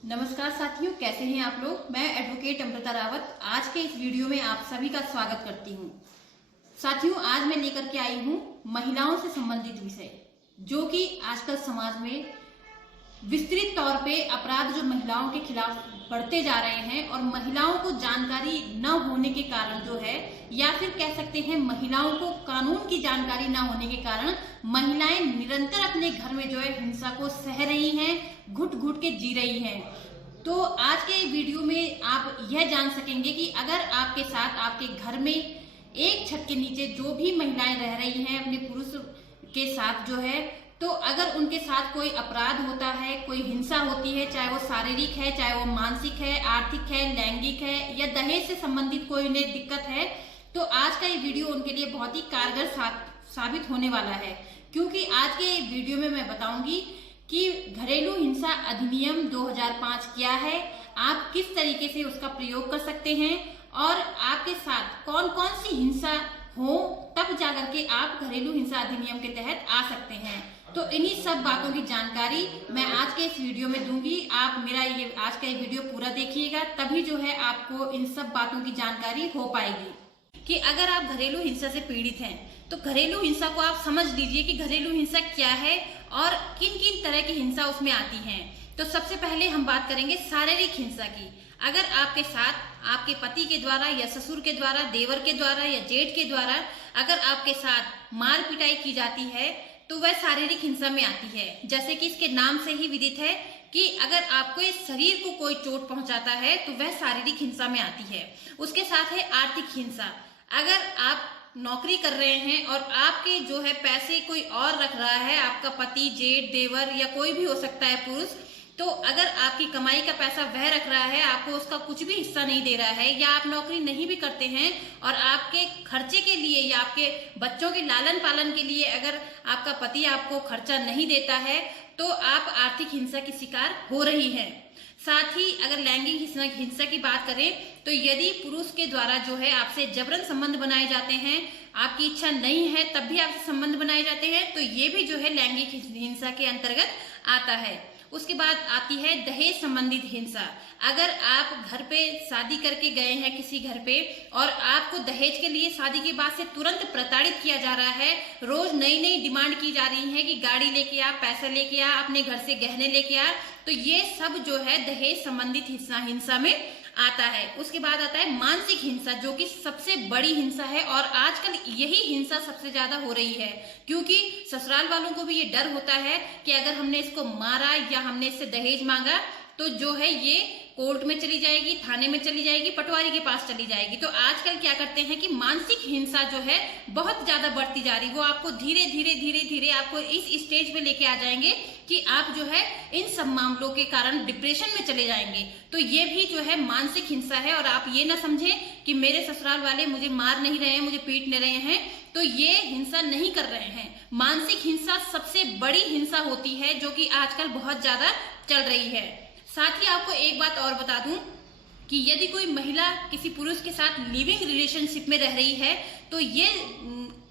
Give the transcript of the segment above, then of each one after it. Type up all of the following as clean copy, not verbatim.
नमस्कार साथियों, कैसे हैं आप लोग। मैं एडवोकेट अमृता रावत आज के इस वीडियो में आप सभी का स्वागत करती हूं। साथियों, आज मैं लेकर के आई हूं महिलाओं से संबंधित विषय, जो कि आजकल समाज में विस्तृत तौर पे अपराध जो महिलाओं के खिलाफ बढ़ते जा रहे हैं और महिलाओं को जानकारी न होने के कारण जो है, या फिर कह सकते हैं महिलाओं को कानून की जानकारी न होने के कारण महिलाएं निरंतर अपने घर में जो है हिंसा को सह रही हैं, घुट घुट के जी रही हैं। तो आज के वीडियो में आप यह जान सकेंगे कि अगर आपके साथ आपके घर में एक छत के नीचे जो भी महिलाएं रह रही हैं अपने पुरुष के साथ जो है, तो अगर उनके साथ कोई अपराध होता है, कोई हिंसा होती है, चाहे वो शारीरिक है, चाहे वो मानसिक है, आर्थिक है, लैंगिक है या दहेज से संबंधित कोई उन्हें दिक्कत है, तो आज का ये वीडियो उनके लिए बहुत ही कारगर साबित होने वाला है। क्योंकि आज के वीडियो में मैं बताऊंगी कि घरेलू हिंसा अधिनियम 2005 क्या है, आप किस तरीके से उसका प्रयोग कर सकते हैं और आपके साथ कौन कौन सी हिंसा हो तब जाकर के आप घरेलू हिंसा अधिनियम के तहत आ सकते हैं। तो इन्हीं सब बातों की जानकारी मैं आज के इस वीडियो में दूंगी। आप मेरा ये आज का ये वीडियो पूरा देखिएगा, तभी जो है आपको इन सब बातों की जानकारी हो पाएगी। कि अगर आप घरेलू हिंसा से पीड़ित हैं तो घरेलू हिंसा को आप समझ लीजिए कि घरेलू हिंसा क्या है और किन किन तरह की हिंसा उसमें आती है। तो सबसे पहले हम बात करेंगे शारीरिक हिंसा की। अगर आपके साथ आपके पति के द्वारा या ससुर के द्वारा, देवर के द्वारा या जेठ के द्वारा अगर आपके साथ मार पिटाई की जाती है तो वह शारीरिक हिंसा में आती है। जैसे कि इसके नाम से ही विदित है कि अगर आपको इस शरीर को कोई चोट पहुंचाता है तो वह शारीरिक हिंसा में आती है। उसके साथ है आर्थिक हिंसा। अगर आप नौकरी कर रहे हैं और आपके जो है पैसे कोई और रख रहा है, आपका पति, जेठ, देवर या कोई भी हो सकता है पुरुष, तो अगर आपकी कमाई का पैसा वह रख रहा है, आपको उसका कुछ भी हिस्सा नहीं दे रहा है, या आप नौकरी नहीं भी करते हैं और आपके खर्चे के लिए या आपके बच्चों के लालन पालन के लिए अगर आपका पति आपको खर्चा नहीं देता है, तो आप आर्थिक हिंसा की शिकार हो रही हैं। साथ ही अगर लैंगिक हिंसा की बात करें तो यदि पुरुष के द्वारा जो है आपसे जबरन संबंध बनाए जाते हैं, आपकी इच्छा नहीं है तब भी आपसे संबंध बनाए जाते हैं, तो ये भी जो है लैंगिक हिंसा के अंतर्गत आता है। उसके बाद आती है दहेज संबंधित हिंसा। अगर आप घर पे शादी करके गए हैं किसी घर पे और आपको दहेज के लिए शादी के बाद से तुरंत प्रताड़ित किया जा रहा है, रोज नई नई डिमांड की जा रही है कि गाड़ी लेके आ, पैसा लेके आ, अपने घर से गहने लेके आ, तो ये सब जो है दहेज संबंधित हिंसा में आता है। उसके बाद आता है मानसिक हिंसा, जो कि सबसे बड़ी हिंसा है और आजकल यही हिंसा सबसे ज्यादा हो रही है। क्योंकि ससुराल वालों को भी ये डर होता है कि अगर हमने इसको मारा या हमने इससे दहेज मांगा तो जो है ये कोर्ट में चली जाएगी, थाने में चली जाएगी, पटवारी के पास चली जाएगी। तो आजकल क्या करते हैं कि मानसिक हिंसा जो है बहुत ज्यादा बढ़ती जा रही, वो आपको धीरे धीरे आपको इस स्टेज पे लेके आ जाएंगे कि आप जो है इन सब मामलों के कारण डिप्रेशन में चले जाएंगे। तो ये भी जो है मानसिक हिंसा है। और आप ये ना समझें कि मेरे ससुराल वाले मुझे मार नहीं रहे हैं, मुझे पीट नहीं रहे हैं, तो ये हिंसा नहीं कर रहे हैं। मानसिक हिंसा सबसे बड़ी हिंसा होती है जो कि आजकल बहुत ज्यादा चल रही है। साथ ही आपको एक बात और बता दूं कि यदि कोई महिला किसी पुरुष के साथ लिविंग रिलेशनशिप में रह रही है तो ये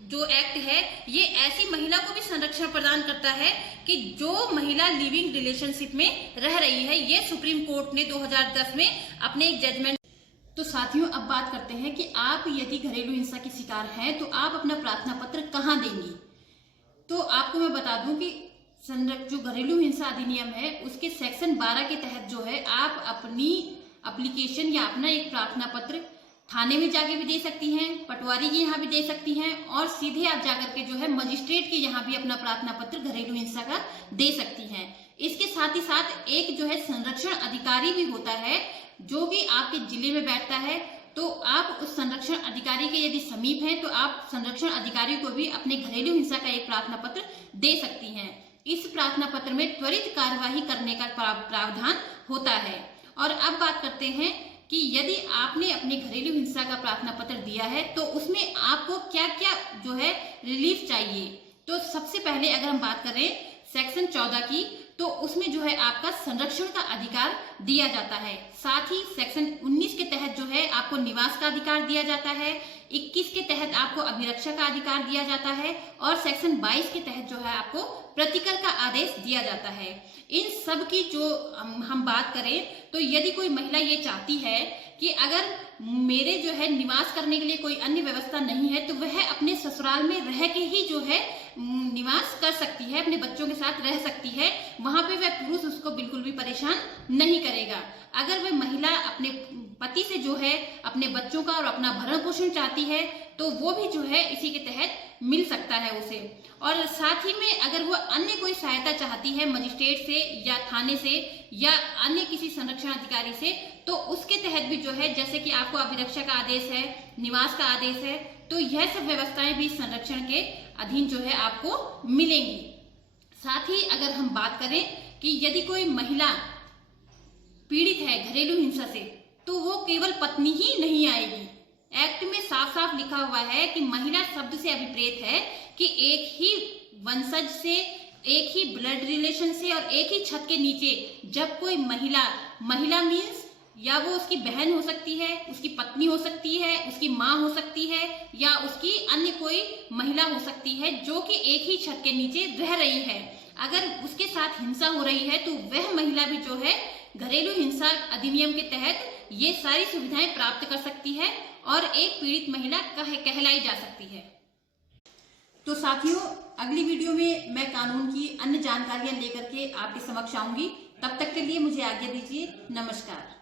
जो एक्ट है ये ऐसी महिला को भी संरक्षण प्रदान करता है कि जो महिला लिविंग रिलेशनशिप में रह रही है। ये सुप्रीम कोर्ट ने 2010 में अपने एक जजमेंट। तो साथियों, अब बात करते हैं कि आप यदि घरेलू हिंसा के शिकार हैं तो आप अपना प्रार्थना पत्र कहाँ देंगी। तो आपको मैं बता दूं कि जो घरेलू हिंसा अधिनियम है उसके सेक्शन 12 के तहत जो है आप अपनी एप्लीकेशन या अपना एक प्रार्थना पत्र थाने में जाके भी दे सकती हैं, पटवारी के यहाँ भी दे सकती हैं और सीधे आप जाकर के जो है मजिस्ट्रेट के यहाँ भी अपना प्रार्थना पत्र घरेलू हिंसा का दे सकती हैं। इसके साथ ही साथ एक जो है संरक्षण अधिकारी भी होता है जो कि आपके जिले में बैठता है। तो आप उस संरक्षण अधिकारी के यदि समीप हैं तो आप संरक्षण अधिकारी को भी अपने घरेलू हिंसा का एक प्रार्थना पत्र दे सकती हैं। इस प्रार्थना पत्र में त्वरित कार्यवाही करने का प्रावधान होता है। और अब बात करते हैं कि यदि आपने अपने घरेलू हिंसा का प्रार्थना पत्र दिया है तो उसमें आपको क्या क्या जो है रिलीफ चाहिए। तो सबसे पहले अगर हम बात करें सेक्शन 14 की, तो उसमें जो है आपका संरक्षण का अधिकार दिया जाता है। साथ ही सेक्शन 19 के तहत जो है आपको निवास का अधिकार दिया जाता है, 21 के तहत आपको अभिरक्षा का अधिकार दिया जाता है और सेक्शन 22 के तहत जो है आपको प्रतिकर का आदेश दिया जाता है। इन सब की जो हम बात करें तो यदि कोई महिला ये चाहती है कि अगर मेरे जो है निवास करने के लिए कोई अन्य व्यवस्था नहीं है तो वह अपने ससुराल में रह के ही जो है निवास कर सकती है, अपने बच्चों के साथ रह सकती है, वहां पे वह पुरुष उसको बिल्कुल भी परेशान नहीं करेगा। अगर वह महिला अपने पति से जो है अपने बच्चों का और अपना भरण पोषण चाहती है तो वो भी जो है इसी के तहत मिल सकता है उसे। और साथ ही में अगर वो अन्य कोई सहायता चाहती है मजिस्ट्रेट से या थाने से या अन्य किसी संरक्षण अधिकारी से तो उसके तहत भी जो है, जैसे कि आपको अभिरक्षा का आदेश है, निवास का आदेश है, तो यह सब व्यवस्थाएं भी संरक्षण के अधीन जो है आपको मिलेंगी। साथ ही अगर हम बात करें कि यदि कोई महिला पीड़ित है घरेलू हिंसा से तो वो केवल पत्नी ही नहीं आएगी। एक्ट में साफ साफ लिखा हुआ है कि महिला शब्द से अभिप्रेत है कि एक ही वंशज से, एक ही ब्लड रिलेशन से और एक ही छत के नीचे जब कोई महिला मीन्स या वो उसकी बहन हो सकती है, उसकी पत्नी हो सकती है, उसकी माँ हो सकती है या उसकी अन्य कोई महिला हो सकती है जो कि एक ही छत के नीचे रह रही है, अगर उसके साथ हिंसा हो रही है तो वह महिला भी जो है घरेलू हिंसा अधिनियम के तहत ये सारी सुविधाएं प्राप्त कर सकती है और एक पीड़ित महिला कहलाई जा सकती है। तो साथियों, अगली वीडियो में मैं कानून की अन्य जानकारियां लेकर के आपके समक्ष आऊंगी। तब तक के लिए मुझे आज्ञा दीजिए। नमस्कार।